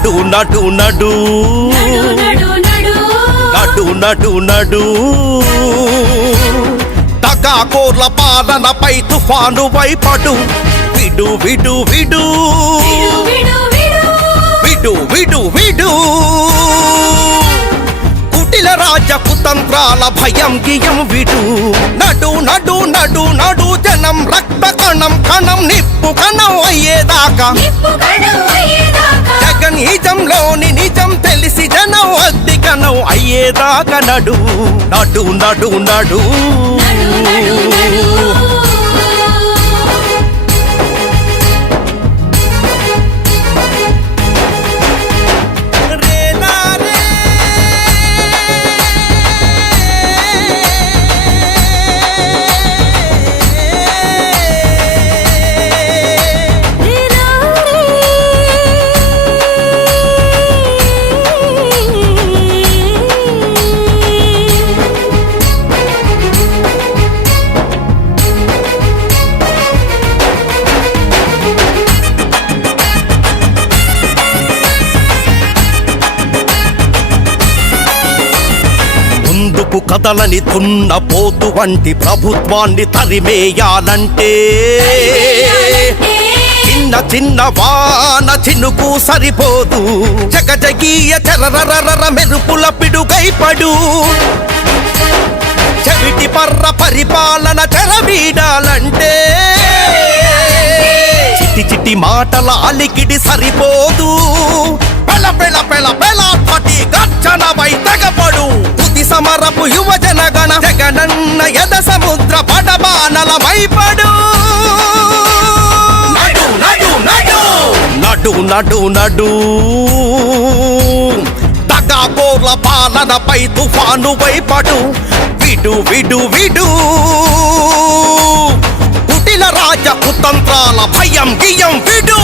నడు నడు నడు నడు నడు నడు తగాకోర్ల పాలనపై తుఫాను వైపడు విడు విడు విడు విడు విడు విడు కుటిల రాజ కుతంత్రాల భయం గియం విడు నడు నడు నడు నడు జనం రక్త కణం కణం నిప్పు కణం అయ్యేదాకా జగనీజంలోని నిజం తెలిసి జనం అగ్ని కణం అయ్యేదాకా నడు నడు నడు నడు ముందుకు కదలని తున్న పోతు వంటి ప్రభుత్వాన్ని తరిమేయాలంటే చిన్న చిన్న వాన చినుకు సరిపోదు జగజగీయ చరరర మెరుపుల పిడుగైపడు చెవిటి పర్ర పరిపాలన చెరవీడాలంటే చిటి చిటి మాటల అలికిడి సరిపోదు పెళ పెళ పెళ పెళ పటి గర్జనమై తెగపడు తుది సమరపు యువజన గణ జగనన్న యద సముద్ర పడబానల వైపడు నడు నడు నడు నడు నడు నడు తగాకోర్ల పాలనపై తుఫాను వైపడు విడు విడు విడు కుటిల రాజ కుతంత్రాల భయం గియం విడు